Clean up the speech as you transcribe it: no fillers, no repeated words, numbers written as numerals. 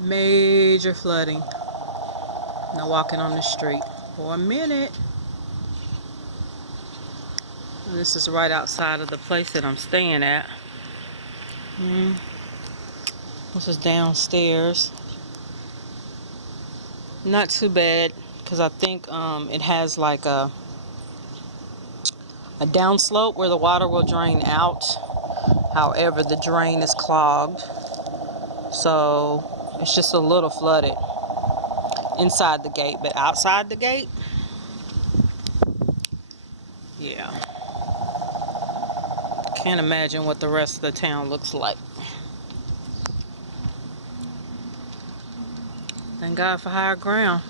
Major flooding. No walking on the street for a minute. And this is right outside of the place that I'm staying at. This is downstairs. Not too bad, because I think it has like a downslope where the water will drain out. However, the drain is clogged, so it's just a little flooded inside the gate, but outside the gate, yeah, can't imagine what the rest of the town looks like. Thank God for higher ground.